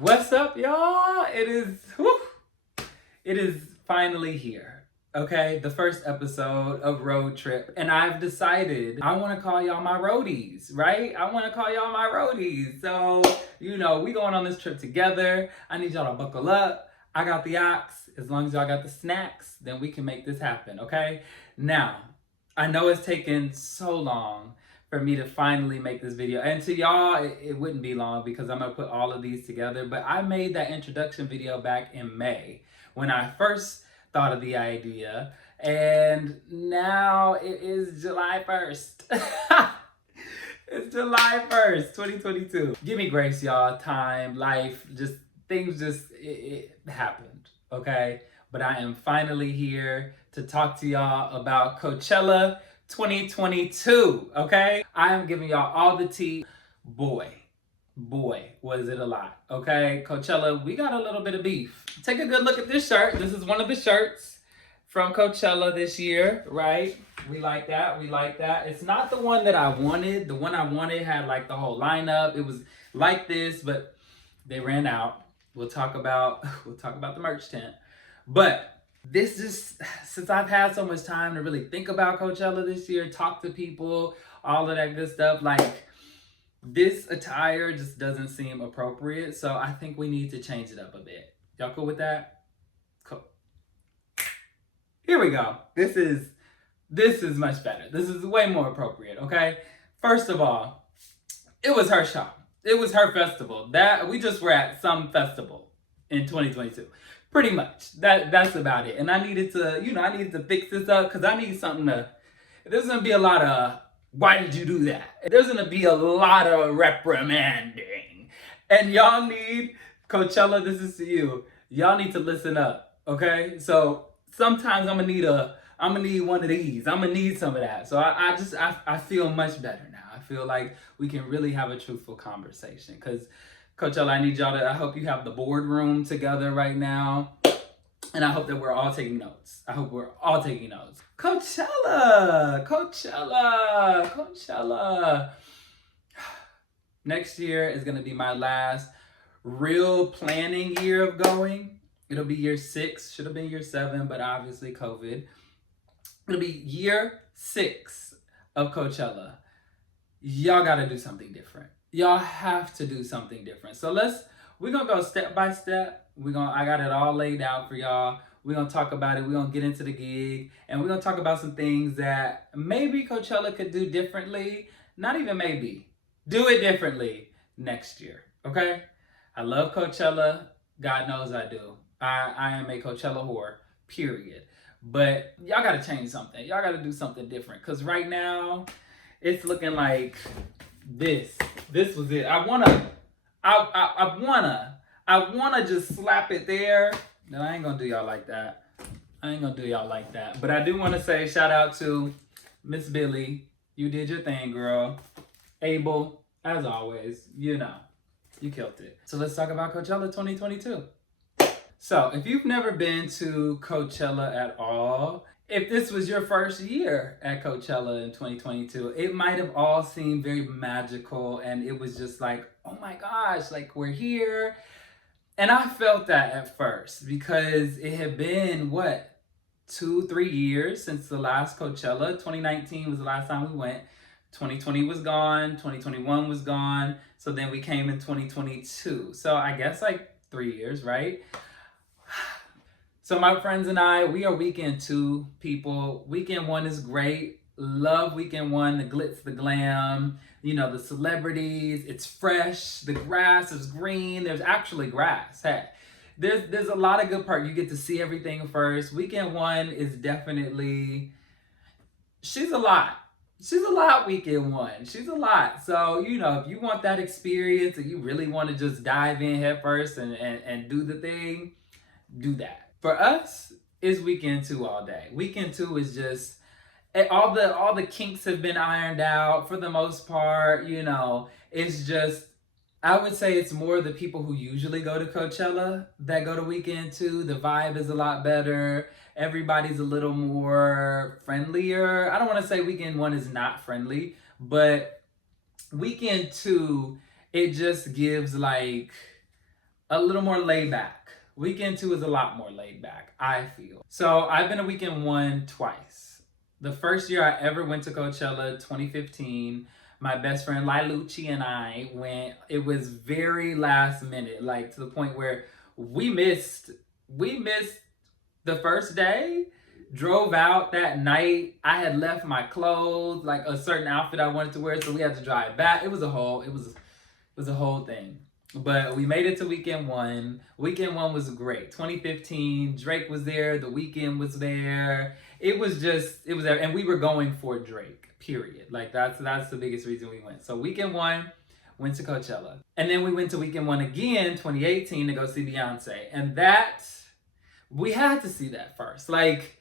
What's up, y'all? It is finally here. Okay, the first episode of Road Trip, and I've decided I want to call y'all my roadies, right? I want to call y'all my roadies. So, we going on this trip together. I need y'all to buckle up. I got the ox. As long as y'all got the snacks, then we can make this happen, okay? Now, I know it's taken so long for me to finally make this video. And to y'all, it wouldn't be long because I'm gonna put all of these together. But I made that introduction video back in May when I first thought of the idea. And now it is July 1st. It's July 1st, 2022. Give me grace, y'all. Time, life, things it happened, okay? But I am finally here to talk to y'all about Coachella 2022, okay? I am giving y'all all the tea. Boy, was it a lot, okay? Coachella, we got a little bit of beef. Take a good look at this shirt. This is one of the shirts from Coachella this year, right? We like that. It's not the one that I wanted. The one I wanted had like the whole lineup. It was like this, but they ran out. We'll talk about the merch tent. But this is, since I've had so much time to really think about Coachella this year, talk to people, all of that good stuff, like this attire just doesn't seem appropriate. So I think we need to change it up a bit. Y'all cool with that? Cool. Here we go. This is much better. This is way more appropriate, okay? First of all, it was her show. It was her festival. That we just were at some festival in 2022. Pretty much. That's about it. And I needed to fix this up because I need something there's gonna be a lot of why did you do that? There's gonna be a lot of reprimanding. And y'all need Coachella, this is to you. Y'all need to listen up. Okay? So sometimes I'm gonna need one of these. I'm gonna need some of that. So I feel much better now. I feel like we can really have a truthful conversation. Because Coachella, I need y'all I hope you have the boardroom together right now. And I hope that we're all taking notes. Coachella. Next year is gonna be my last real planning year of going. It'll be year 6, should have been year 7, but obviously COVID. It'll be year 6 of Coachella. Y'all gotta do something different. Y'all have to do something different. So we're gonna go step by step. I got it all laid out for y'all. We're gonna talk about it. We're gonna get into the gig, and we're gonna talk about some things that maybe Coachella could do differently. Not even maybe. Do it differently next year, okay? I love Coachella. God knows I do. I am a Coachella whore, period. But y'all gotta change something. Y'all gotta do something different. Because right now, it's looking like this. This was it. I wanna just slap it there. No, I ain't gonna do y'all like that. But I do want to say shout out to Miss Billie. You did your thing, girl. Abel, as always, you killed it. So let's talk about Coachella 2022. So if you've never been to Coachella at all, if this was your first year at Coachella in 2022, it might have all seemed very magical and it was just like, oh my gosh, like we're here. And I felt that at first because it had been, 2-3 years since the last Coachella. 2019 was the last time we went. 2020 was gone. 2021 was gone. So then we came in 2022. So I guess like 3 years, right? So my friends and I, we are weekend 2 people. Weekend 1 is great. Love weekend 1, the glitz, the glam, the celebrities. It's fresh. The grass is green. There's actually grass. Hey, there's a lot of good part. You get to see everything first. Weekend 1 is definitely, she's a lot. Weekend 1. She's a lot. So, if you want that experience and you really want to just dive in head first and do the thing, do that. For us, it's weekend 2 all day. Weekend 2 is just, all the kinks have been ironed out for the most part. It's just, I would say it's more the people who usually go to Coachella that go to weekend 2. The vibe is a lot better. Everybody's a little more friendlier. I don't want to say weekend 1 is not friendly, but weekend 2, it just gives like a little more laid back. Weekend 2 is a lot more laid back, I feel. So I've been to weekend 1 twice. The first year I ever went to Coachella, 2015, my best friend Lizzard and I went. It was very last minute, like to the point where we missed the first day, drove out that night. I had left my clothes, like a certain outfit I wanted to wear, so we had to drive back. It was a whole thing. But we made it to weekend 1. Weekend 1 was great. 2015, Drake was there, The Weeknd was there. It was there, and we were going for Drake, period. Like that's the biggest reason we went. So weekend 1, went to Coachella. And then we went to weekend 1 again, 2018, to go see Beyonce. And that, we had to see that first. Like,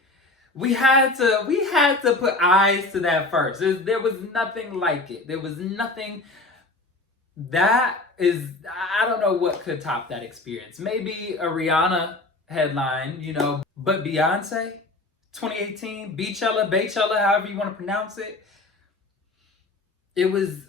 we had to put eyes to that first. There was nothing like it. There was nothing. That is, I don't know what could top that experience. Maybe a Rihanna headline, but Beyonce, 2018, Baychella, however you want to pronounce it. It was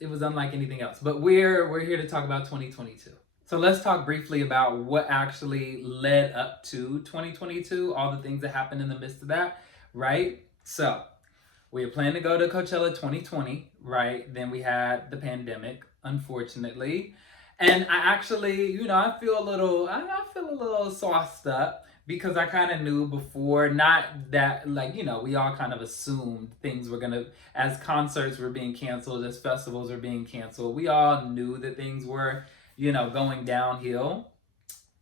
unlike anything else. But we're here to talk about 2022. So let's talk briefly about what actually led up to 2022, all the things that happened in the midst of that, right? So we had planned to go to Coachella 2020, right? Then we had the pandemic, unfortunately. And I actually, I feel a little sauced up because I kind of knew before, not that, we all kind of assumed things were as concerts were being canceled, as festivals were being canceled, we all knew that things were, going downhill.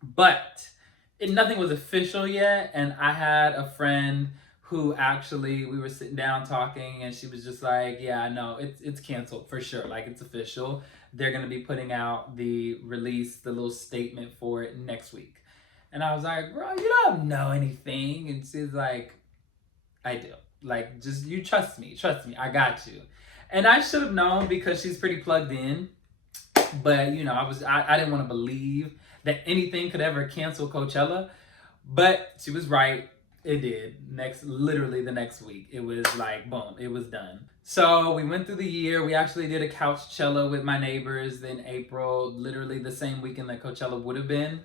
But nothing was official yet. And I had a friend who actually, we were sitting down talking, and she was just like, yeah, no, it's canceled for sure. Like, it's official. They're going to be putting out the little statement for it next week. And I was like, bro, you don't know anything. And she's like, I do. Like, just, you trust me, I got you. And I should have known because she's pretty plugged in. But, I didn't want to believe that anything could ever cancel Coachella. But she was right. It did. Literally the next week. It was like, boom, it was done. So we went through the year. We actually did a Couchella with my neighbors in April, literally the same weekend that Coachella would have been.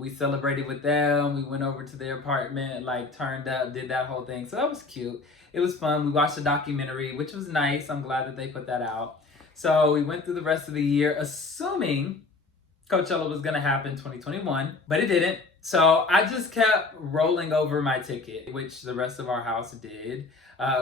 We celebrated with them. We went over to their apartment, turned up, did that whole thing. So that was cute. It was fun. We watched a documentary, which was nice. I'm glad that they put that out. So we went through the rest of the year, assuming Coachella was going to happen 2021, but it didn't. So I just kept rolling over my ticket, which the rest of our house did.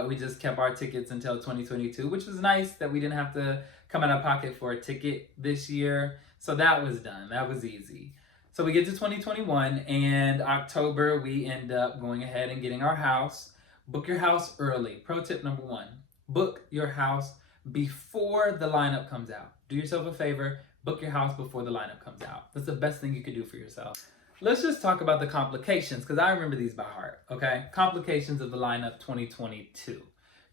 We just kept our tickets until 2022, which was nice that we didn't have to come out of pocket for a ticket this year. So that was done. That was easy. So we get to 2021, and October, we end up going ahead and getting our house. Book your house early. Pro tip number 1, book your house before the lineup comes out. Do yourself a favor, book your house before the lineup comes out. That's the best thing you could do for yourself. Let's just talk about the complications, because I remember these by heart, okay? Complications of the lineup 2022,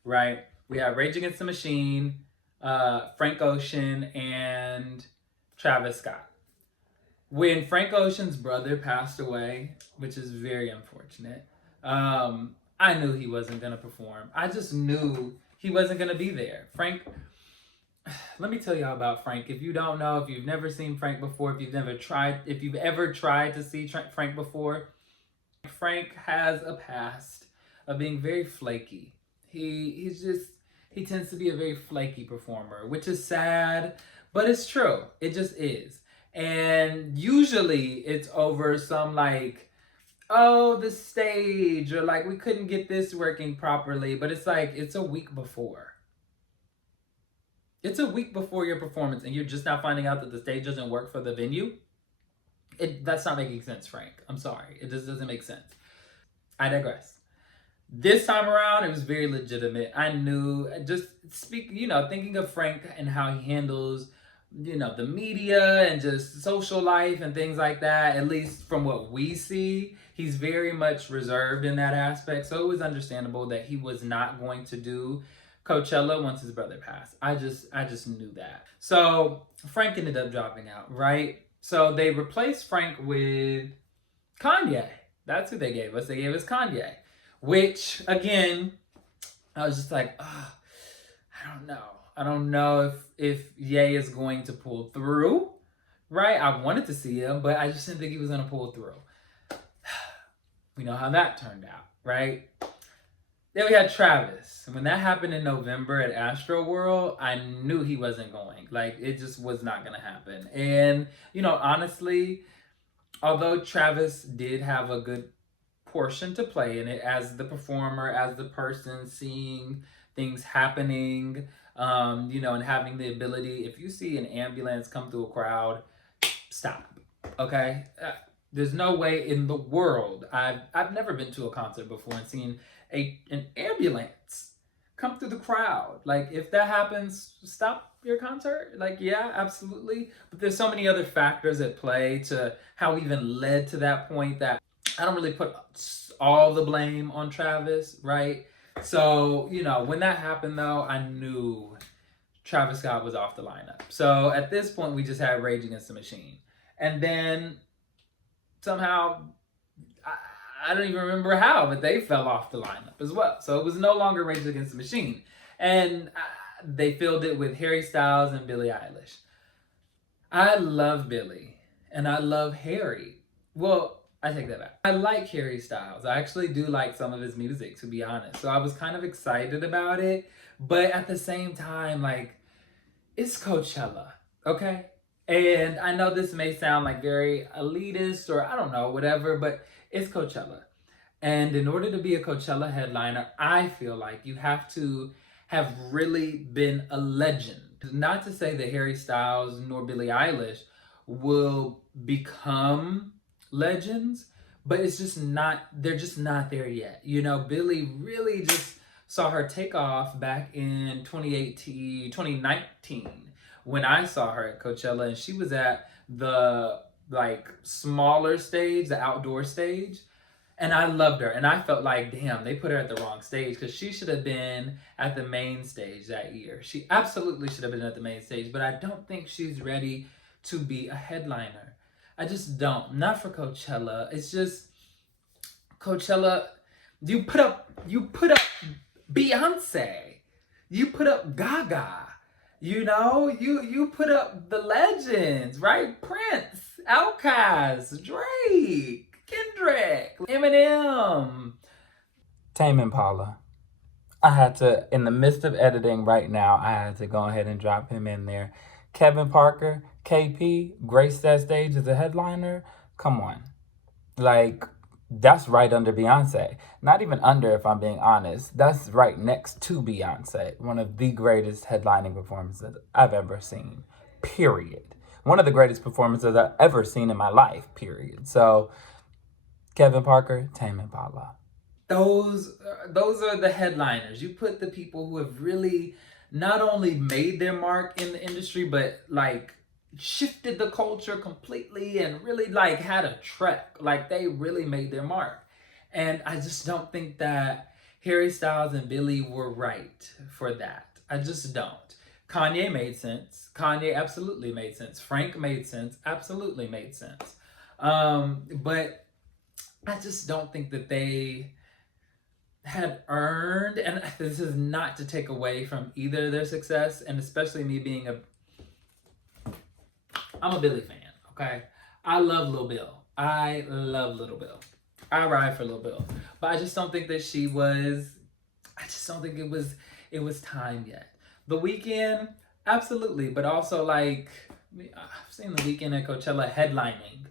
right? We have Rage Against the Machine, Frank Ocean, and Travis Scott. When Frank Ocean's brother passed away, which is very unfortunate, I knew he wasn't going to perform. I just knew he wasn't going to be there. Frank, let me tell y'all about Frank. If you don't know, if you've never seen Frank before, if you've ever tried to see Frank before, Frank has a past of being very flaky. He tends to be a very flaky performer, which is sad, but it's true. It just is. And usually it's over some the stage, or we couldn't get this working properly, but it's a week before. It's a week before your performance, and you're just now finding out that the stage doesn't work for the venue. That's not making sense, Frank. I'm sorry. It just doesn't make sense. I digress. This time around, it was very legitimate. I knew, thinking of Frank and how he handles, the media and just social life and things like that, at least from what we see, he's very much reserved in that aspect. So it was understandable that he was not going to do Coachella once his brother passed. I just knew that. So Frank ended up dropping out, right? So they replaced Frank with Kanye. That's who they gave us. They gave us Kanye, which again, I was just like, I don't know. I don't know if Ye is going to pull through. right? I wanted to see him, but I just didn't think he was gonna pull through. We know how that turned out, right? Then we had Travis. When that happened in November at Astro World, I knew he wasn't going. Like, it just was not gonna happen. And, you know, honestly, although Travis did have a good portion to play in it as the performer, as the person seeing things happening, you know, and having the ability, if you see an ambulance come through a crowd, stop, okay? There's no way in the world. I've never been to a concert before and seen an ambulance come through the crowd. Like, if that happens, stop your concert. Like, yeah, absolutely. But there's so many other factors at play to how we even led to that point that I don't really put all the blame on Travis, right? So, you know, when that happened though, I knew Travis Scott was off the lineup. So at this point, we just had Rage Against the Machine. And then somehow, I don't even remember how, but they fell off the lineup as well. So it was no longer Rage Against the Machine. And they filled it with Harry Styles and Billie Eilish. I love Billie and I love Harry. Well, I take that back. I like Harry Styles. I actually do like some of his music, to be honest. So I was kind of excited about it. But at the same time, like, it's Coachella, okay? And I know this may sound like very elitist or I don't know, whatever, but it's Coachella. And in order to be a Coachella headliner, I feel like you have to have really been a legend. Not to say that Harry Styles nor Billie Eilish will become legends, but it's just not, they're just not there yet. You know, Billie really just saw her take off back in 2019 when I saw her at Coachella, and she was at the like smaller stage, the outdoor stage, and I loved her. And I felt like, damn, they put her at the wrong stage because she should have been at the main stage that year. She absolutely should have been at the main stage, but I don't think she's ready to be a headliner. I just don't. Not for Coachella. It's just Coachella. You put up Beyonce. You put up Gaga. You know, you put up the legends, right? Prince, Outkast, Drake, Kendrick, Eminem, Tame Impala. I had to, in the midst of editing right now, I had to go ahead and drop him in there. Kevin Parker, KP, graced that stage as a headliner. Come on. Like, that's right under Beyonce. Not even under, if I'm being honest. That's right next to Beyonce. One of the greatest headlining performances I've ever seen. Period. One of the greatest performances I've ever seen in my life. Period. So, Kevin Parker, Tame Impala. Those are the headliners. You put the people who have really not only made their mark in the industry, but like shifted the culture completely and really like had a trek. Like they really made their mark. And I just don't think that Harry Styles and Billie were right for that. I just don't. Kanye made sense. Kanye absolutely made sense. Frank made sense. Absolutely made sense. But I just don't think that they had earned, and this is not to take away from either of their success, and especially me being I'm a Billie fan, okay? I love Lil Bill. I love Lil Bill. I ride for Lil Bill. But I just don't think that I just don't think it was time yet. The Weeknd, absolutely, but also like, I've seen The Weeknd at Coachella headlining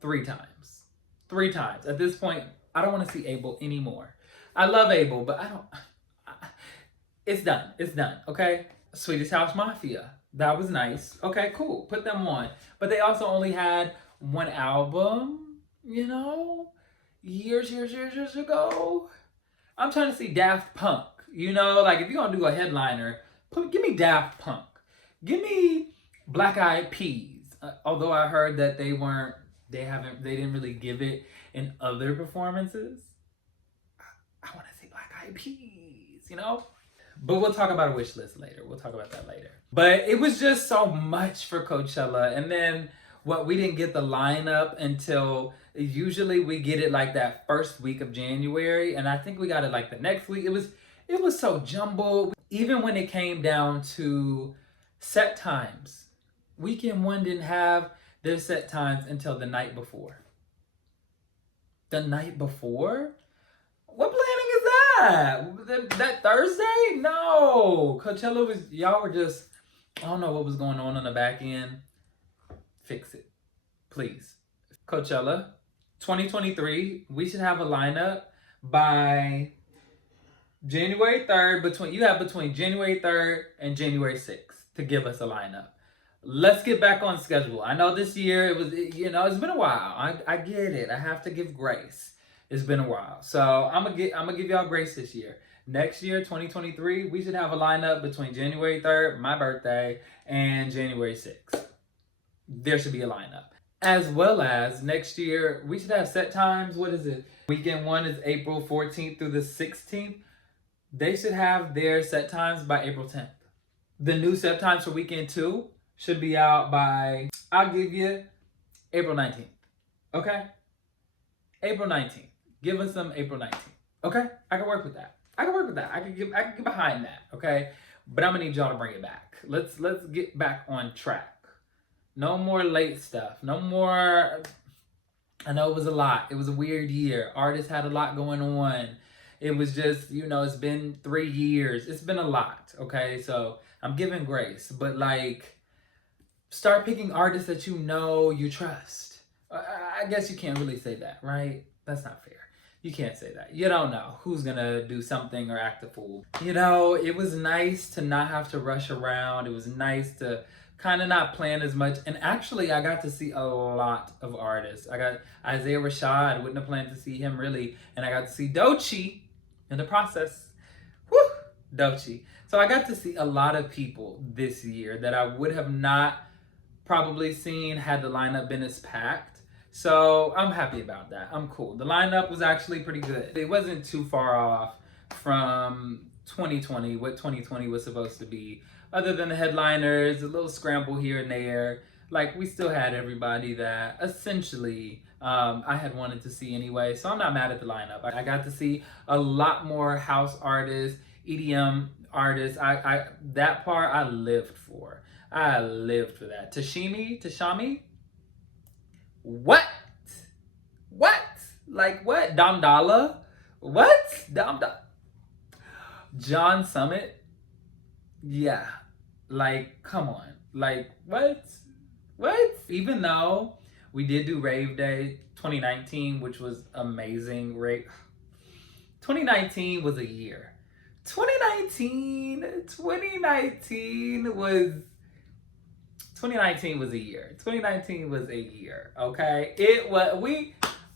3 times. 3 times. At this point, I don't want to see Abel anymore. I love Abel, but it's done. It's done, okay? Swedish House Mafia. That was nice. Okay, cool. Put them on. But they also only had 1 album, you know? Years ago. I'm trying to see Daft Punk. You know, like if you're going to do a headliner, give me Daft Punk. Give me Black Eyed Peas. Although I heard that they didn't really give it in other performances. I want to see Black Eyed Peas, you know? But we'll talk about a wish list later. We'll talk about that later. But it was just so much for Coachella. And then we didn't get the lineup until usually we get it like that first week of January. And I think we got it like the next week. It was so jumbled. Even when it came down to set times, Weekend 1 didn't have their set times until the night before. The night before? What planning is that? That Thursday? No. Coachella was, y'all were just, I don't know what was going on the back end. Fix it, please. Coachella 2023, we should have a lineup by January 3rd. You have between January 3rd and January 6th to give us a lineup. Let's get back on schedule. I know this year it's been a while. I get it. I have to give grace. It's been a while. So I'm gonna give y'all grace this year. Next year, 2023, we should have a lineup between January 3rd, my birthday, and January 6th. There should be a lineup. As well as next year, we should have set times. What is it? Weekend 1 is April 14th through the 16th. They should have their set times by April 10th. The new set times for weekend 2 should be out by, I'll give you April 19th. Okay? April 19th. Give us some April 19th. Okay? I can work with that. I can get behind that. Okay? But I'm gonna need y'all to bring it back. Let's get back on track. No more late stuff. No more. I know it was a lot. It was a weird year. Artists had a lot going on. It was just, it's been 3 years. It's been a lot. Okay? So I'm giving grace. But start picking artists that you trust. I guess you can't really say that, right? That's not fair. You can't say that. You don't know who's gonna do something or act a fool. It was nice to not have to rush around. It was nice to kind of not plan as much. And actually, I got to see a lot of artists. I got Isaiah Rashad. I wouldn't have planned to see him really. And I got to see Doechii in the process. Woo! Doechii. So I got to see a lot of people this year that I would have not probably seen had the lineup been as packed. So I'm happy about that. I'm cool. The lineup was actually pretty good. It wasn't too far off from 2020, what 2020 was supposed to be. Other than the headliners, a little scramble here and there. We still had everybody that essentially I had wanted to see anyway. So I'm not mad at the lineup. I got to see a lot more house artists, EDM artists. That part I lived for. I lived for that. Tchami? What? What? Damdala? What? John Summit? Yeah. Come on. What? Even though we did do Rave Day 2019, which was amazing. 2019 was a year. 2019 was a year. 2019 was a year, okay?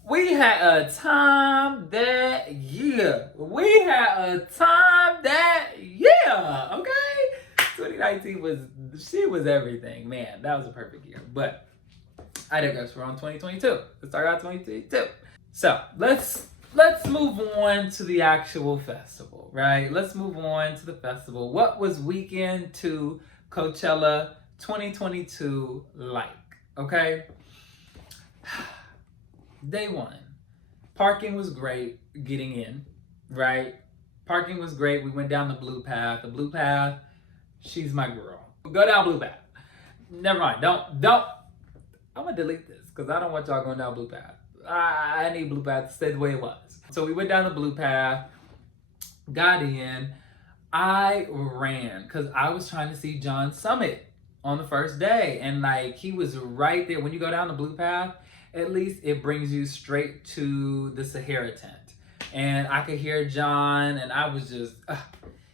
We had a time that year. Okay? 2019 was everything. Man, that was a perfect year. But I digress. We're on 2022. Let's start out 2022. So let's move on to the actual festival, right? Let's move on to the festival. What was weekend 2 Coachella 2022 like? Okay. Day 1. Parking was great getting in, right? Parking was great. We went down the Blue Path. The Blue Path, she's my girl. Go down Blue Path. Never mind. Don't. I'm gonna delete this because I don't want y'all going down Blue Path. I need Blue Path to stay the way it was. So we went down the Blue Path, got in. I ran because I was trying to see John Summit on the first day. And he was right there. When you go down the Blue Path, at least it brings you straight to the Sahara tent. And I could hear John, and I was just,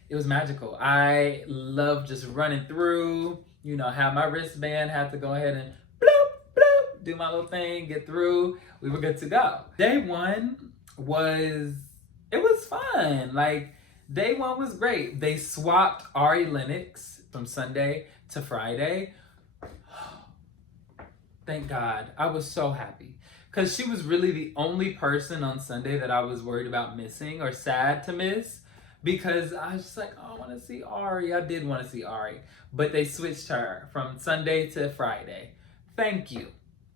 it was magical. I love just running through, have my wristband, had to go ahead and bloop, bloop, do my little thing, get through. We were good to go. Day 1 was fun. Day 1 was great. They swapped Ari Lennox from Sunday to Friday. Thank God. I was so happy. Because she was really the only person on Sunday that I was worried about missing or sad to miss. Because I was just I want to see Ari. I did want to see Ari. But they switched her from Sunday to Friday. Thank you,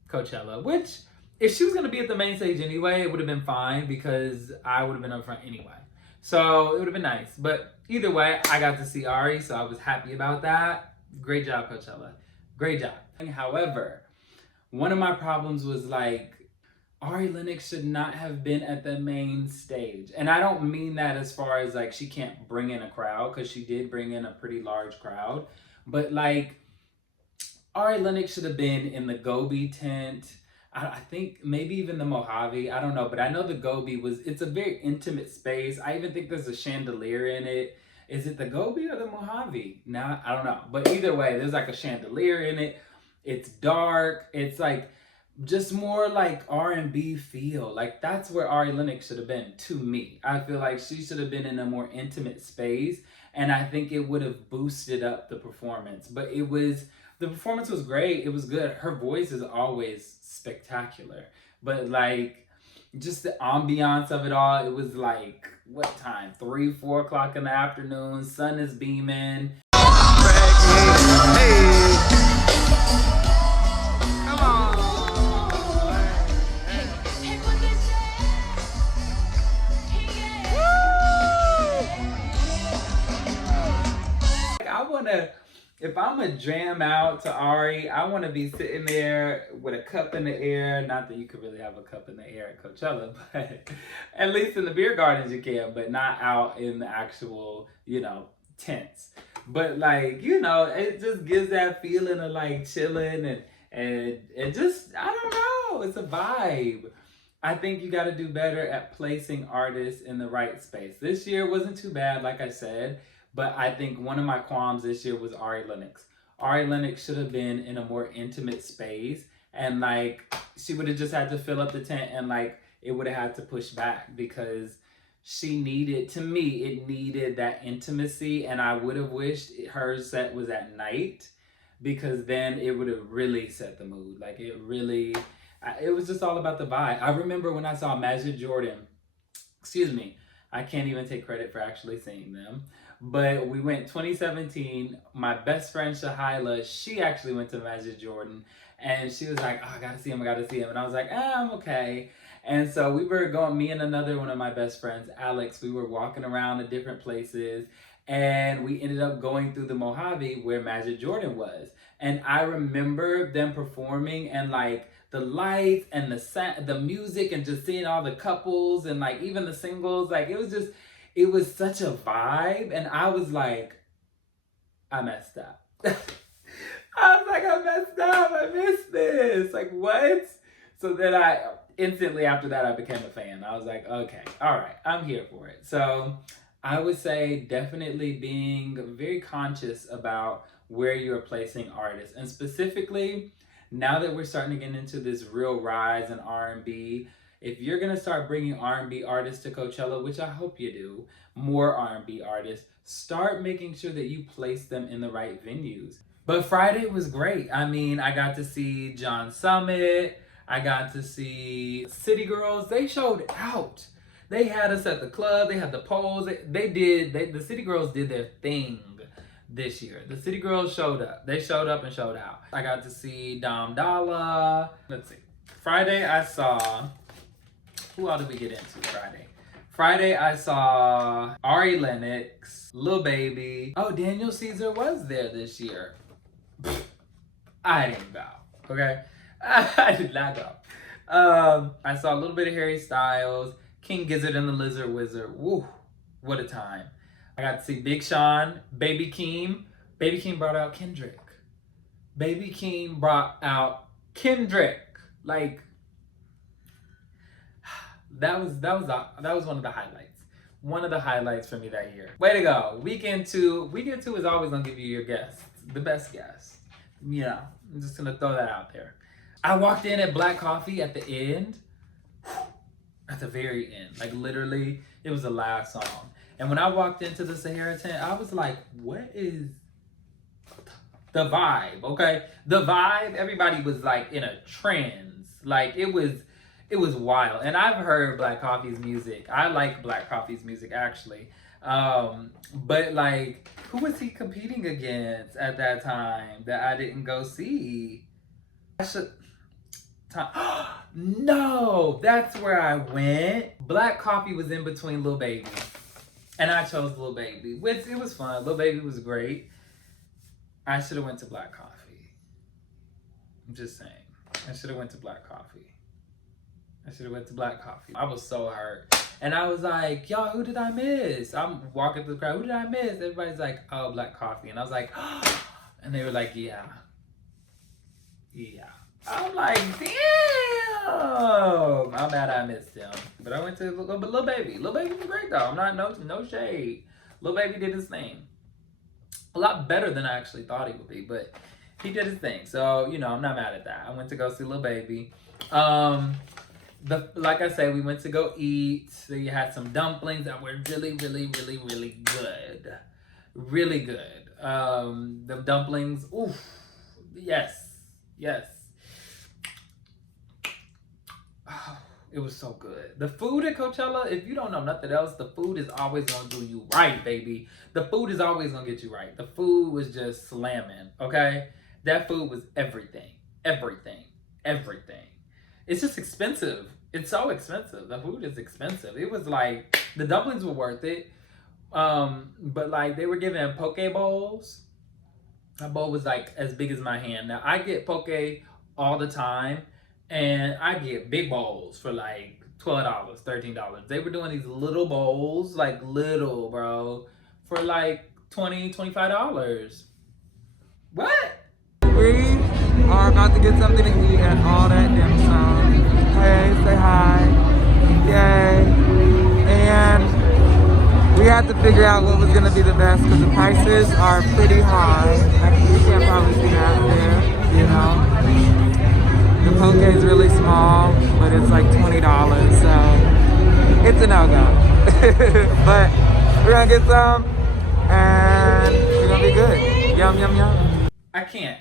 Coachella. Which, if she was going to be at the main stage anyway, it would have been fine because I would have been up front anyway. So it would have been nice. But either way, I got to see Ari, so I was happy about that. Great job, Coachella. Great job. However, one of my problems was like, Ari Lennox should not have been at the main stage. And I don't mean that as far as like she can't bring in a crowd, because she did bring in a pretty large crowd. But like, Ari Lennox should have been in the Gobi tent. I think maybe even the Mojave. I don't know. But I know the Gobi it's a very intimate space. I even think there's a chandelier in it. Is it the Gobi or the Mojave? Nah, I don't know. But either way, there's like a chandelier in it. It's dark. It's like just more like R&B feel. Like that's where Ari Lennox should have been to me. I feel like she should have been in a more intimate space, and I think it would have boosted up the performance. But the performance was great. It was good. Her voice is always spectacular. But like just the ambiance of it all, it was like, what time? 3, 4 o'clock in the afternoon. Sun is beaming. If I'm gonna jam out to Ari, I want to be sitting there with a cup in the air. Not that you could really have a cup in the air at Coachella, but at least in the beer gardens you can, but not out in the actual, tents. But like, it just gives that feeling of like chilling and just, I don't know, it's a vibe. I think you got to do better at placing artists in the right space. This year wasn't too bad, like I said. But I think one of my qualms this year was Ari Lennox. Ari Lennox should have been in a more intimate space, and like she would have just had to fill up the tent, and like it would have had to push back because she needed, to me, it needed that intimacy, and I would have wished her set was at night because then it would have really set the mood. Like it was just all about the vibe. I remember when I saw Majid Jordan, I can't even take credit for actually seeing them. But we went 2017. My best friend Shahila, she actually went to Majid Jordan, and she was like, "Oh, I gotta see him. And I was like, I'm okay. And so we were going, me and another one of my best friends, Alex, we were walking around to different places, and we ended up going through the Mojave where Majid Jordan was. And I remember them performing, and like the lights and the music, and just seeing all the couples and like even the singles, like it was such a vibe, and I was like, I messed up. I was like, I messed up. I missed this. Like, what? So then instantly after that, I became a fan. I was like, okay, all right, I'm here for it. So I would say definitely being very conscious about where you're placing artists. And specifically, now that we're starting to get into this real rise in R&B, if you're going to start bringing R&B artists to Coachella, which I hope you do, more R&B artists, start making sure that you place them in the right venues. But Friday was great. I mean, I got to see John Summit. I got to see City Girls. They showed out. They had us at the club. They had the poles. The City Girls did their thing this year. The City Girls showed up. They showed up and showed out. I got to see Dom Dalla. Let's see. Friday I saw... Who all did we get into Friday? Friday, I saw Ari Lennox, Lil Baby. Oh, Daniel Caesar was there this year. I didn't go, okay? I did not go. I saw a little bit of Harry Styles, King Gizzard and the Lizard Wizard. Woo, what a time. I got to see Big Sean, Baby Keem. Baby Keem brought out Kendrick. Baby Keem brought out Kendrick. Like, that was one of the highlights. One of the highlights for me that year. Way to go. Weekend 2 is always gonna give you your guests, the best guests. I'm just gonna throw that out there. I walked in at Black Coffee at the end, at the very end. Like literally, it was the last song. And when I walked into the Sahara tent, I was like, what is the vibe, okay? The vibe, everybody was like in a trance. Like it was wild. And I've heard Black Coffee's music. I like Black Coffee's music actually. But like, who was he competing against at that time that I didn't go see? No, that's where I went. Black Coffee was in between Lil Baby. And I chose Lil Baby, which it was fun. Lil Baby was great. I should have went to Black Coffee. I'm just saying. I should have went to Black Coffee. I was so hurt. And I was like, y'all, who did I miss? I'm walking through the crowd. Who did I miss? Everybody's like, oh, Black Coffee. And I was like, oh. And they were like, yeah. I'm like, damn. I'm mad I missed them. But I went to Lil Baby. Lil Baby was great, though. I'm not, no shade. Lil Baby did his thing. A lot better than I actually thought he would be. But he did his thing. So, you know, I'm not mad at that. I went to go see Lil Baby. Like I said, we went to go eat. So you had some dumplings that were really, really, really, really good. Really good. The dumplings, oof. Yes. Oh, it was so good. The food at Coachella, if you don't know nothing else, the food is always gonna do you right, baby. The food is always gonna get you right. The food was just slamming, okay? That food was everything. It's just expensive. It's so expensive. The food is expensive. It was like, the dumplings were worth it. But like they were giving poke bowls. That bowl was like as big as my hand. Now I get poke all the time and I get big bowls for like $12, $13. They were doing these little bowls, like little, bro, for like $20, $25. What? We are about to get something to eat at all that dim sum. Hey, say hi. Yay. And we had to figure out what was going to be the best because the prices are pretty high. Actually, you can't probably see that there, you know. The poke is really small, but it's like $20, so it's a no-go. But we're going to get some, and we're going to be good. Yum, yum, yum. I can't.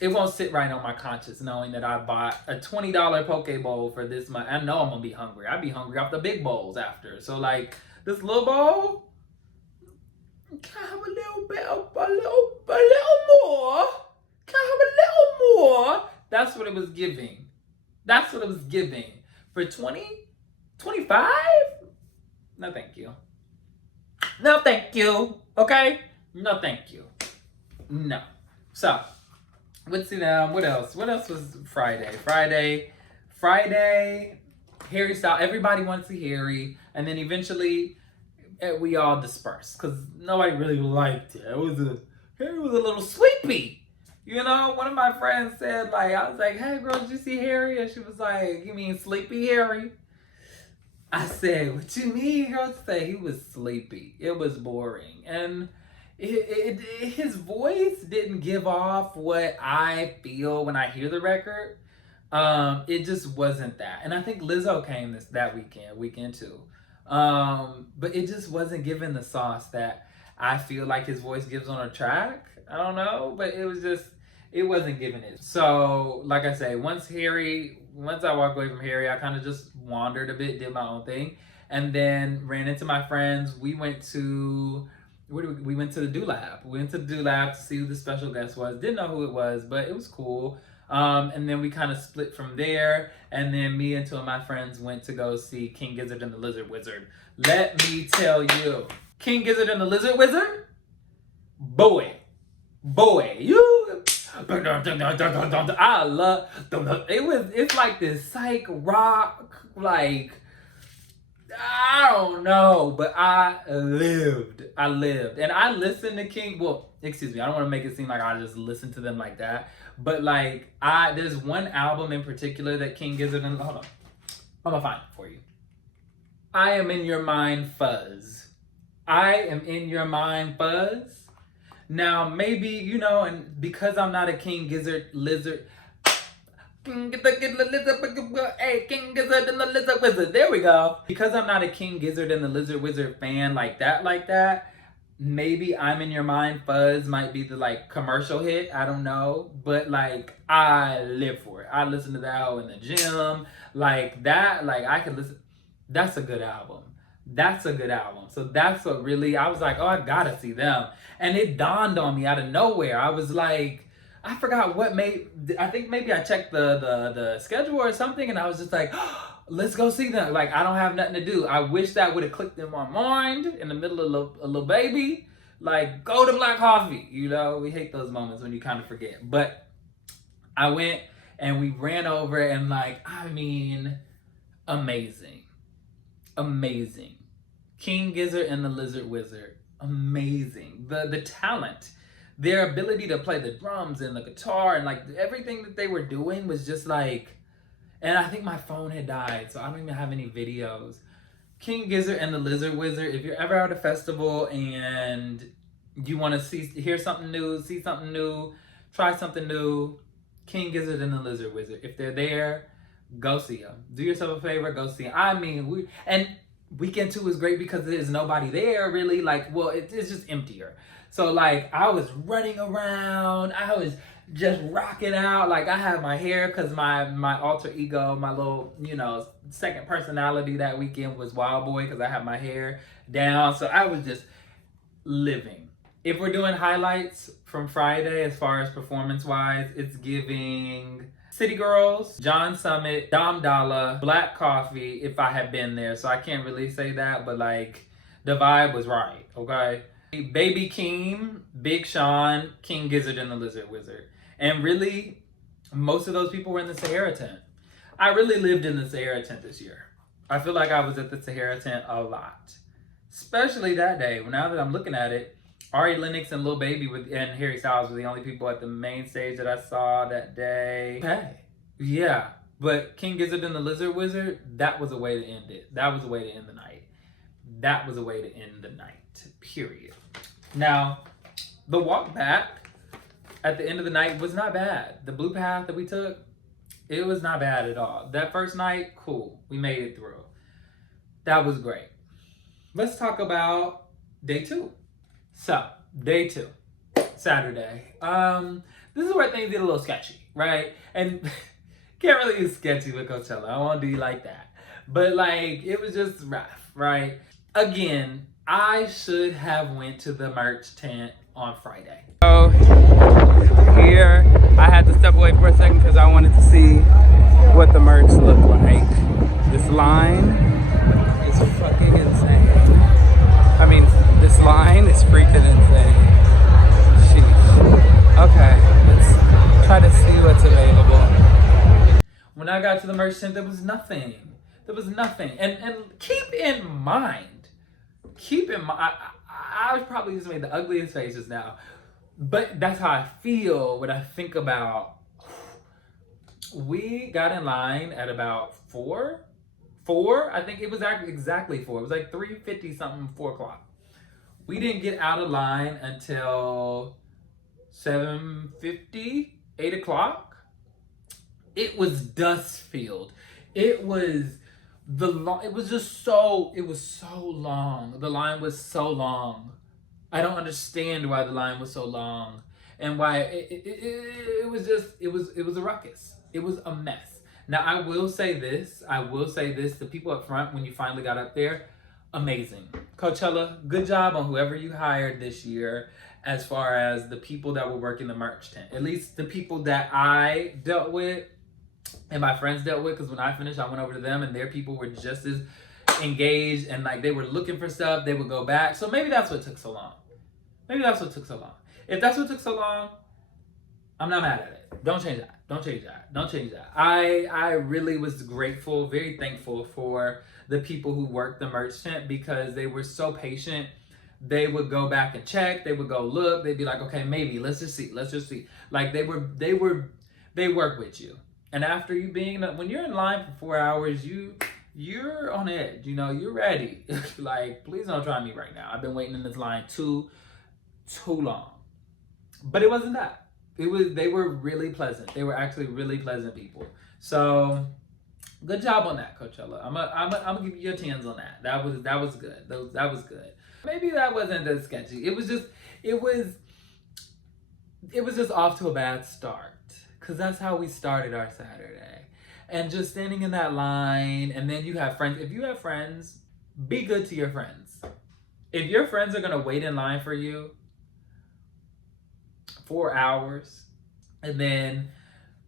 It won't sit right on my conscience knowing that I bought a $20 poke bowl for this month. I know I'm gonna be hungry. I'd be hungry off the big bowls after. So like this little bowl, can I have a little bit of a little more? Can I have a little more? That's what it was giving. For 20? 25? No thank you. Okay? No thank you. No. So let's see now. What else? What else was Friday? Friday, Harry Styles. Everybody wanted to see Harry. And then eventually we all dispersed because nobody really liked it. Harry was a little sleepy. You know, one of my friends said, like, I was like, hey, girl, did you see Harry? And she was like, you mean sleepy Harry? I said, what you mean, girl? She said he was sleepy. It was boring. And his voice didn't give off what I feel when I hear the record. It just wasn't that. And I think Lizzo came that weekend too. But it just wasn't giving the sauce that I feel like his voice gives on a track. I don't know, but it wasn't giving it. So, like I say, once I walked away from Harry, I kind of just wandered a bit, did my own thing, and then ran into my friends. We went to the Do Lab. We went to the Do Lab to see who the special guest was. Didn't know who it was, but it was cool. And then we kind of split from there. And then me and two of my friends went to go see King Gizzard and the Lizard Wizard. Let me tell you, King Gizzard and the Lizard Wizard, boy, you. I love it's like this psych rock, like, I don't know, but I lived. And I listened to King, well, excuse me, I don't want to make it seem like I just listened to them like that, but like, there's one album in particular that King Gizzard and, hold on, I'm gonna find it for you. I Am In Your Mind Fuzz. Now, maybe, you know, and because I'm not a King Gizzard Lizard, King Gizzard and the Lizard Wizard. There we go. Because I'm not a King Gizzard and the Lizard Wizard fan like that, maybe I'm In Your Mind Fuzz might be the like commercial hit. I don't know. But like, I live for it. I listen to that in the gym. Like that, like I can listen. That's a good album. So that's what really, I was like, oh, I gotta see them. And it dawned on me out of nowhere. I was like, I forgot I think maybe I checked the schedule or something, and I was just like, oh, let's go see them. Like, I don't have nothing to do. I wish that would have clicked in my mind in the middle of a little baby. Like, go to Black Coffee. You know, we hate those moments when you kind of forget. But I went and we ran over and like, I mean, amazing. Amazing. King Gizzard and the Lizard Wizard. Amazing. The talent. Their ability to play the drums and the guitar and like everything that they were doing was just like, and I think my phone had died, so I don't even have any videos. King Gizzard and the Lizard Wizard, if you're ever at a festival and you want to hear something new, see something new, try something new, King Gizzard and the Lizard Wizard. If they're there, go see them. Do yourself a favor, go see them. I mean, Weekend 2 is great because there's nobody there really. Like, well, it's just emptier. So like, I was running around. I was just rocking out. Like, I had my hair because my alter ego, my little, second personality that weekend was Wild Boy because I had my hair down. So I was just living. If we're doing highlights from Friday as far as performance-wise, it's giving City Girls, John Summit, Dom Dalla, Black Coffee, if I had been there. So I can't really say that, but like, the vibe was right, okay? Baby Keem, Big Sean, King Gizzard and the Lizard Wizard. And really, most of those people were in the Sahara tent. I really lived in the Sahara tent this year. I feel like I was at the Sahara tent a lot. Especially that day. Now that I'm looking at it, Ari Lennox and Lil Baby and Harry Styles were the only people at the main stage that I saw that day. Okay. Yeah. But King Gizzard and the Lizard Wizard, that was a way to end it. That was a way to end the night. That was a way to end the night. Period. Now, the walk back at the end of the night was not bad. The blue path that we took, it was not bad at all. That first night, cool. We made it through. That was great. Let's talk about day 2. So, day 2, Saturday. This is where things get a little sketchy, right? And can't really use sketchy with Coachella. I won't do you like that. But like, it was just rough, right? Again, I should have went to the merch tent on Friday. So here, I had to step away for a second because I wanted to see what the merch looked like. This line is fucking insane. I mean, this line is freaking insane. Sheesh. Okay, let's try to see what's available. When I got to the merch tent, there was nothing. There was nothing. And keep in mind, I probably just made the ugliest faces now, but that's how I feel when I think about, we got in line at about 4, I think it was exactly 4. It was like 3:50 something, 4 o'clock. We didn't get out of line until 7:50, 8 o'clock. It was dust filled. It was so long. The line was so long. I don't understand why the line was so long and why it was a ruckus. It was a mess. Now, I will say this, the people up front, when you finally got up there, amazing. Coachella, good job on whoever you hired this year as far as the people that were working the merch tent. At least the people that I dealt with and my friends dealt with, because when I finished, I went over to them and their people were just as engaged and like they were looking for stuff, they would go back. So maybe that's what took so long. If that's what took so long, I'm not mad at it. Don't change that. I really was grateful, very thankful for the people who worked the merch tent because they were so patient. They would go back and check, they would go look, they'd be like, okay, maybe, let's just see. Like they work with you. And after you when you're in line for 4 hours, you're on edge, you're ready. Like, please don't try me right now. I've been waiting in this line too long. But it wasn't that. They were really pleasant. They were actually really pleasant people. So good job on that, Coachella. I'm gonna give you your 10s on that. That was good. That was good. Maybe that wasn't that sketchy. It was just off to a bad start. Because that's how we started our Saturday. And just standing in that line, and then you have friends. If you have friends, be good to your friends. If your friends are going to wait in line for you 4 hours, and then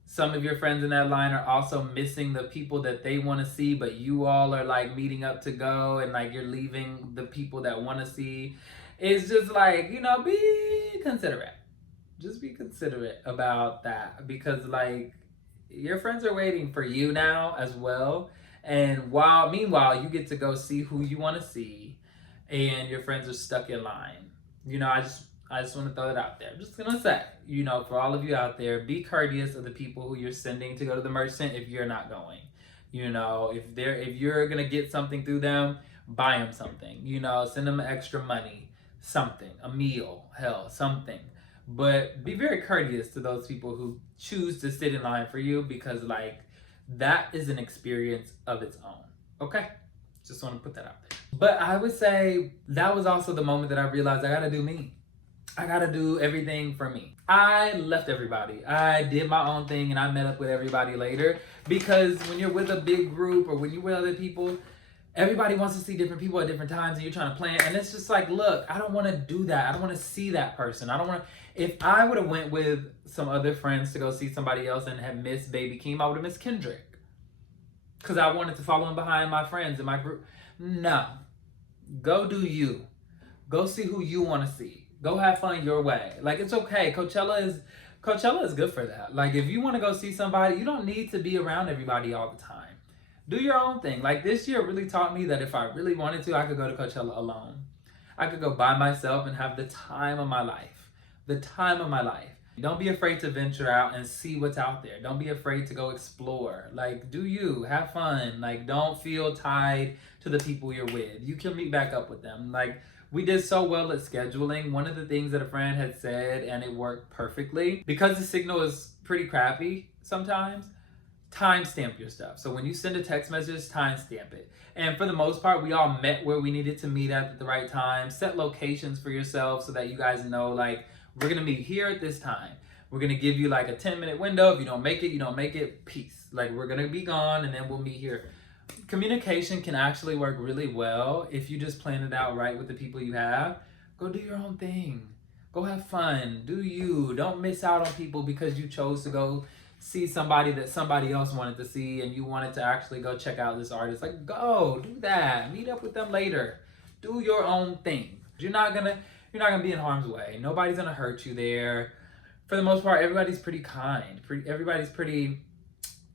some of your friends in that line are also missing the people that they want to see, but you all are like meeting up to go, and like you're leaving the people that want to see. It's just like, be considerate. Just be considerate about that, because like your friends are waiting for you now as well. And meanwhile, you get to go see who you want to see, and your friends are stuck in line. I just want to throw it out there. I'm just gonna say, for all of you out there, be courteous of the people who you're sending to go to the merch tent if you're not going. If you're gonna get something through them, buy them something. Send them extra money, something, a meal, hell, something. But be very courteous to those people who choose to sit in line for you, because like that is an experience of its own. Okay? Just want to put that out there. But I would say that was also the moment that I realized I gotta do me. I gotta do everything for me. I left everybody. I did my own thing and I met up with everybody later, because when you're with a big group or when you're with other people, everybody wants to see different people at different times and you're trying to plan. And it's just like, look, I don't want to do that. I don't want to see that person. If I would have went with some other friends to go see somebody else and had missed baby Keem, I would have missed Kendrick. Because I wanted to follow him behind my friends in my group. No. Go do you. Go see who you want to see. Go have fun your way. Like, it's okay. Coachella is good for that. Like, if you want to go see somebody, you don't need to be around everybody all the time. Do your own thing. Like, this year really taught me that if I really wanted to, I could go to Coachella alone. I could go by myself and have the time of my life. The time of my life. Don't be afraid to venture out and see what's out there. Don't be afraid to go explore. Like, do you. Have fun. Like, don't feel tied to the people you're with. You can meet back up with them. Like, we did so well at scheduling. One of the things that a friend had said, and it worked perfectly, because the signal is pretty crappy sometimes, timestamp your stuff. So when you send a text message, timestamp it. And for the most part, we all met where we needed to meet at the right time. Set locations for yourself so that you guys know, like, we're gonna meet here at this time. We're gonna give you like a 10-minute window. If you don't make it, you don't make it. Peace. Like, we're gonna be gone and then we'll meet here. Communication can actually work really well if you just plan it out right with the people you have. Go do your own thing. Go have fun. Do you. Don't miss out on people because you chose to go see somebody that somebody else wanted to see and you wanted to actually go check out this artist. Like, go do that. Meet up with them later. Do your own thing. You're not gonna be in harm's way. Nobody's gonna hurt you there. For the most part, everybody's pretty kind. Everybody's pretty,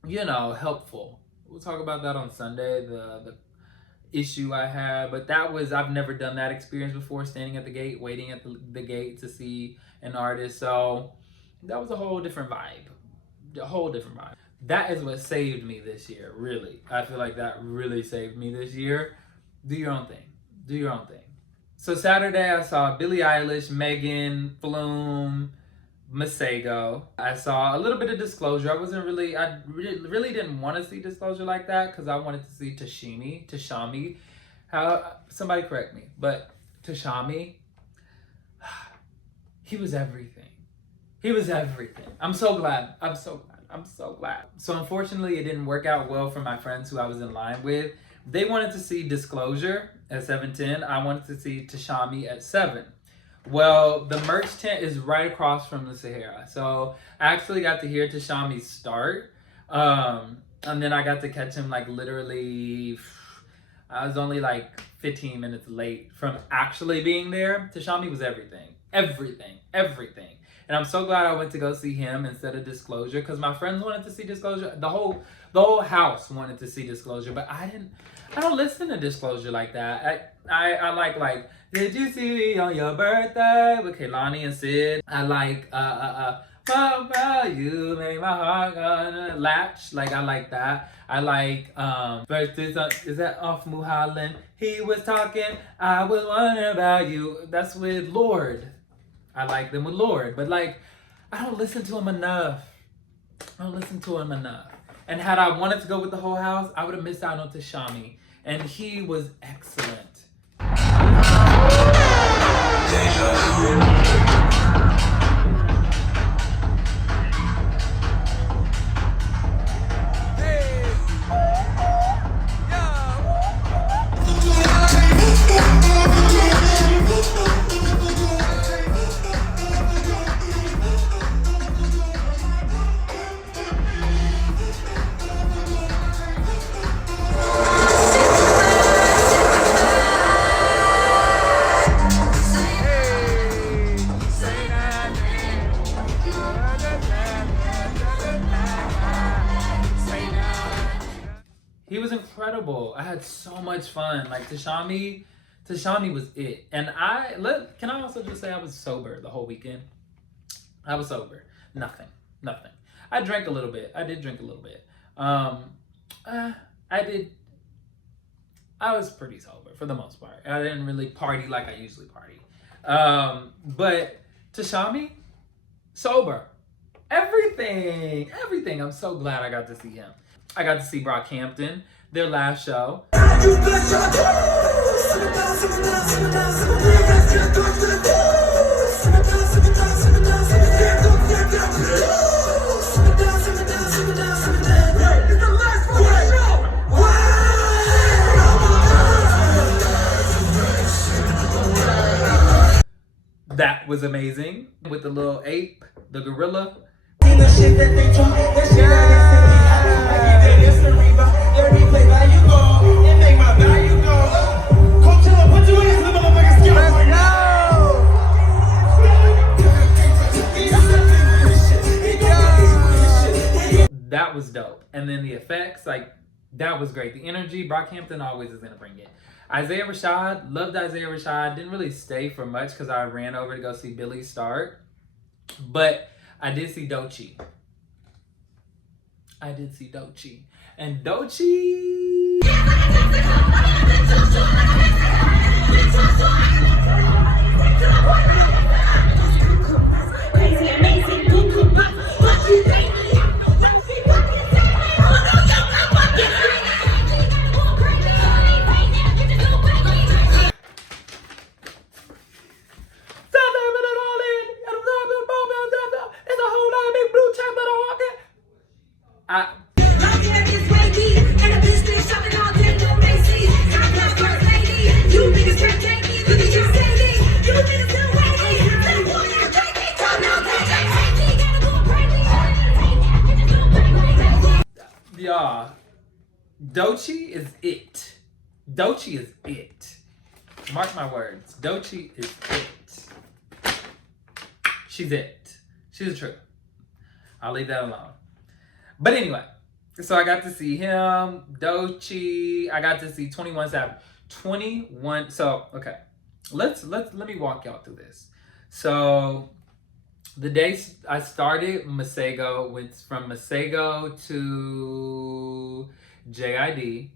helpful. We'll talk about that on Sunday, the issue I had. But I've never done that experience before, standing at the gate, waiting at the gate to see an artist. So that was a whole different vibe. That is what saved me this year, really. I feel like that really saved me this year. Do your own thing. So Saturday I saw Billie Eilish, Megan, Flume, Masego. I saw a little bit of Disclosure. I really didn't want to see Disclosure like that because I wanted to see Tchami. Somebody correct me, but Tchami, he was everything. I'm so glad. So unfortunately, it didn't work out well for my friends who I was in line with. They wanted to see Disclosure at 7:10. I wanted to see Tchami at 7. Well, the merch tent is right across from the Sahara. So I actually got to hear Tchami start. And then I got to catch him like literally, I was only like 15 minutes late from actually being there. Tchami was everything. And I'm so glad I went to go see him instead of Disclosure, because my friends wanted to see Disclosure. The whole house wanted to see Disclosure, but I don't listen to Disclosure like that. I like Did You See Me on Your Birthday with Kehlani and Sid. I like well, you made my heart latch. Like, I like that. I like is that off Mulholland? He was talking, I was wondering about you. That's with Lord. I like them with Lord, but like, I don't listen to him enough. And had I wanted to go with the whole house, I would have missed out on Tchami. And he was excellent. He was incredible. I had so much fun. Like Tchami was it. And can I also just say I was sober the whole weekend? I was sober. Nothing. I drank a little bit. I did drink a little bit. I was pretty sober for the most part. I didn't really party like I usually party. But Tchami, sober. Everything. I'm so glad I got to see him. I got to see BROCKHAMPTON, their last show. That was amazing. With the little ape, the gorilla. That was dope. And then the effects, like, that was great. The energy, BROCKHAMPTON always is gonna bring it. Isaiah Rashad, loved Isaiah Rashad. Didn't really stay for much because I ran over to go see Billie start. But I did see Doechii. And Doechii. Y'all, Doechii is it. Doechii is it. Mark my words. Doechii is it. She's it. She's the truth. I'll leave that alone. But anyway, so I got to see him, Doechii. I got to see 21 Savage. 21. So okay, let me walk y'all through this. So the day I started Masego, went from Masego to JID.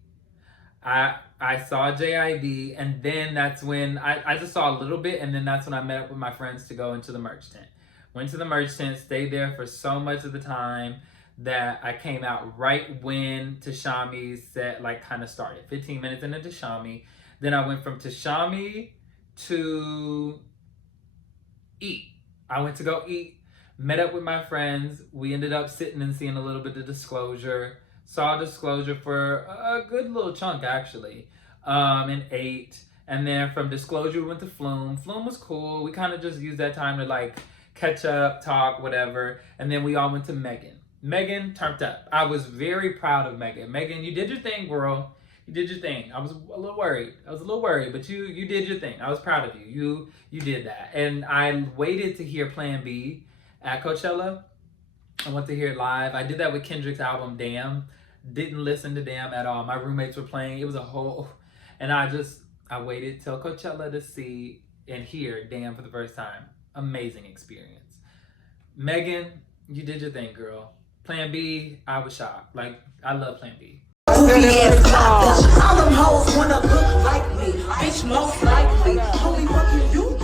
I saw JID, and then that's when I just saw a little bit, and then that's when I met up with my friends to go into the merch tent. Went to the merch tent, stayed there for so much of the time that I came out right when Tchami's set like kind of started. 15 minutes into Tchami. Then I went from Tchami to eat. I went to go eat, met up with my friends. We ended up sitting and seeing a little bit of Disclosure. Saw Disclosure for a good little chunk actually, and ate. And then from Disclosure we went to Flume. Flume was cool. We kind of just used that time to like catch up, talk, whatever. And then we all went to Megan. Megan turned up. I was very proud of Megan. Megan, you did your thing, girl. You did your thing. I was a little worried, but you did your thing. I was proud of you. You did that. And I waited to hear Plan B at Coachella. I went to hear it live. I did that with Kendrick's album, Damn. Didn't listen to Damn at all. My roommates were playing. It was a whole... And I waited till Coachella to see and hear Damn for the first time. Amazing experience. Megan, you did your thing, girl. Plan B, I was shocked. Like, I love Plan B. All them hoes wanna look like me, bitch, most likely. Only fucking you.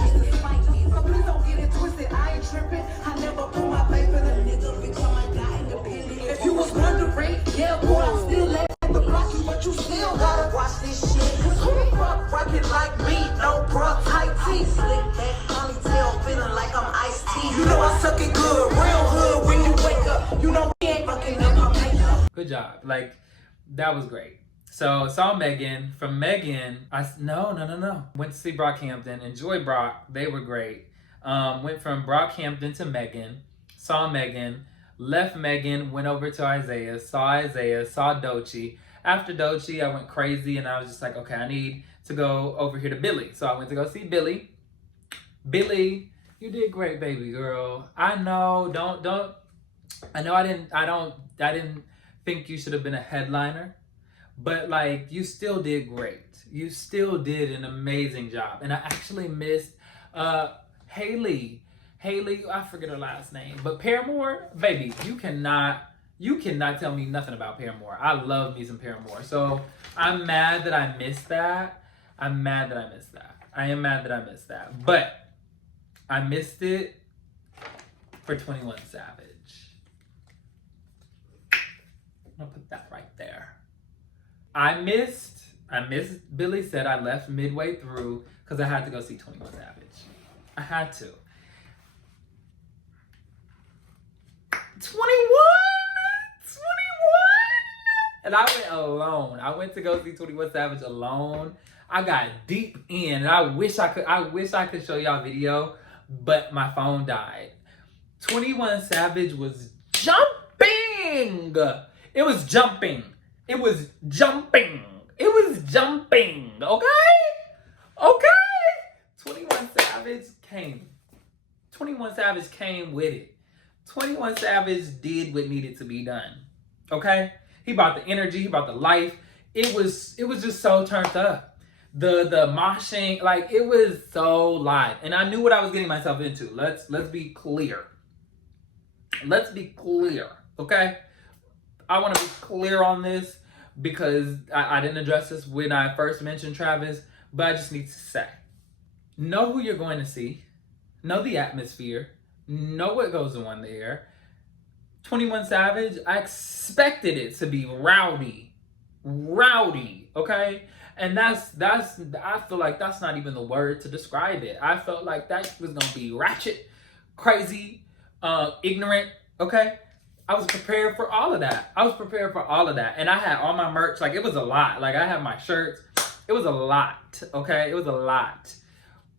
So please don't get it twisted. I ain't tripping. I never put my faith in a nigga, bitch. I'm not independent. If you was wondering, yeah, boy, I'm still late at the block, but you still gotta watch this shit. Cause who the fuck rockin' like me? No bra, tight tee, slick back, ponytail, feeling like I'm iced tea. You know I suck it good, real hood. When you wake up, you know we ain't fucking up my makeup. Good job. Like, that was great. So saw Megan. From Megan, no. Went to see BROCKHAMPTON. Enjoyed Brock. They were great. Went from BROCKHAMPTON to Megan. Saw Megan. Left Megan. Went over to Isaiah. Saw Doechii. After Doechii, I went crazy and I was just like, okay, I need to go over here to Billie. So I went to go see Billie. Billie, you did great, baby girl. I know. I didn't think you should have been a headliner, but like you still did great. You still did an amazing job. And I actually missed Haley, I forget her last name, but Paramore, baby, you cannot tell me nothing about Paramore. I love me some Paramore. So I'm mad that I missed that. I am mad that I missed that. But I missed it for 21 Savage. I'm gonna put that right there. I missed Billy Said. I left midway through because I had to go see 21 Savage. I had to. 21! And I went alone. I went to go see 21 Savage alone. I got deep in, and I wish I could show y'all video, but my phone died. 21 Savage was jumping. It was jumping. Okay? 21 Savage came. 21 Savage came with it. 21 Savage did what needed to be done. Okay? He brought the energy, he brought the life. It was just so turned up. The moshing, like it was so live. And I knew what I was getting myself into. Let's be clear. Okay? I want to be clear on this because I didn't address this when I first mentioned Travis, but I just need to say, know who you're going to see, know the atmosphere, know what goes on there. 21 Savage, I expected it to be rowdy, okay? And that's I feel like that's not even the word to describe it. I felt like that was gonna be ratchet, crazy, ignorant, okay? I was prepared for all of that. And I had all my merch. Like, it was a lot. Like, I had my shirts. It was a lot, okay? It was a lot.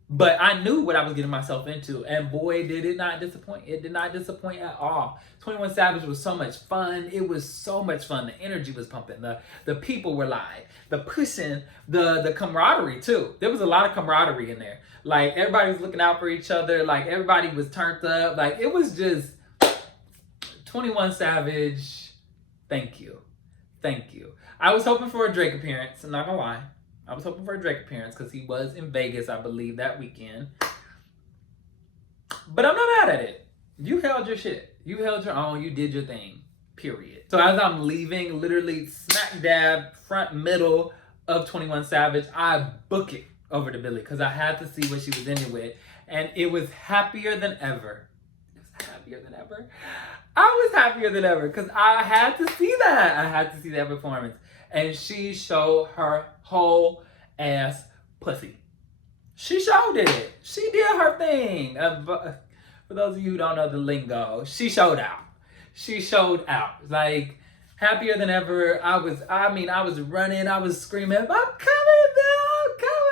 But I knew what I was getting myself into. And boy, did it not disappoint. It did not disappoint at all. 21 Savage was so much fun. It was so much fun. The energy was pumping. The people were live. The pushing, the camaraderie, too. There was a lot of camaraderie in there. Like, everybody was looking out for each other. Like, everybody was turned up. Like, it was just... 21 Savage, thank you. I was hoping for a Drake appearance, I'm not gonna lie. I was hoping for a Drake appearance because he was in Vegas, I believe, that weekend. But I'm not mad at it. You held your shit. You held your own. You did your thing, period. So as I'm leaving, literally smack dab, front middle of 21 Savage, I book it over to Billie because I had to see what she was in it with. And it was happier than ever. I was happier than ever because I had to see that. I had to see that performance. And she showed her whole ass pussy. She showed it. She did her thing. For those of you who don't know the lingo, she showed out. Like, happier than ever. I was running. I was screaming, I'm coming, Bill.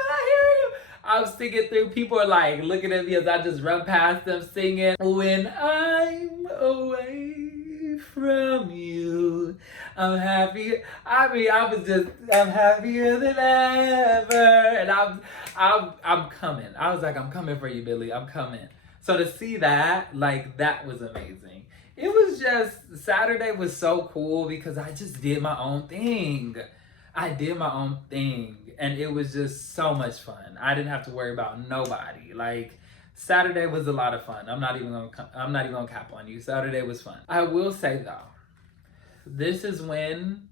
I hear you. I was singing through. People are like looking at me as I just run past them singing. When I'm away from you, I'm happy. I'm happier than ever. And I'm coming. I was like, I'm coming for you, Billie. I'm coming. So to see that, like, that was amazing. It was just, Saturday was so cool because I just did my own thing. And it was just so much fun. I didn't have to worry about nobody. Like, Saturday was a lot of fun. I'm not even gonna cap on you. Saturday was fun. I will say though, this is when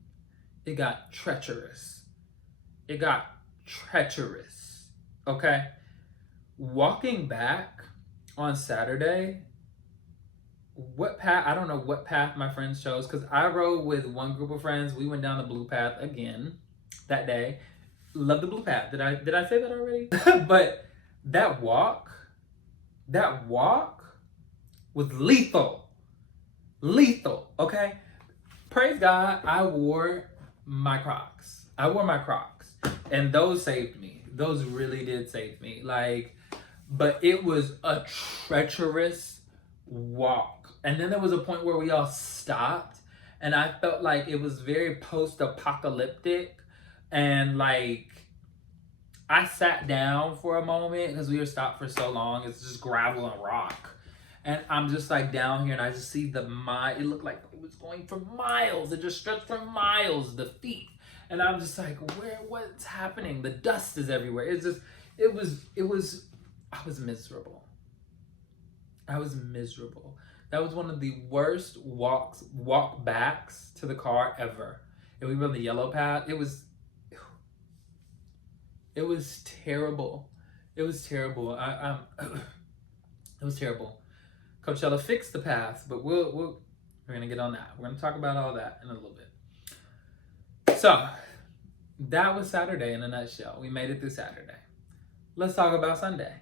it got treacherous. Okay? Walking back on Saturday, I don't know what path my friends chose, because I rode with one group of friends. We went down the blue path again that day. Love the blue path. Did I say that already? But that walk was lethal, okay? Praise God, I wore my Crocs. And those saved me. Those really did save me. Like, but it was a treacherous walk. And then there was a point where we all stopped, and I felt like it was very post-apocalyptic. And like, I sat down for a moment because we were stopped for so long. It's just gravel and rock. And I'm just like down here, and I just see it looked like it was going for miles. It just stretched for miles, the feet. And I'm just like, what's happening? The dust is everywhere. I was miserable. I was miserable. That was one of the worst walk backs to the car ever. And we were on the yellow path. It was terrible. It was terrible. It was terrible. Coachella fixed the path, but we're gonna get on that. We're gonna talk about all that in a little bit. So that was Saturday in a nutshell. We made it through Saturday. Let's talk about Sunday.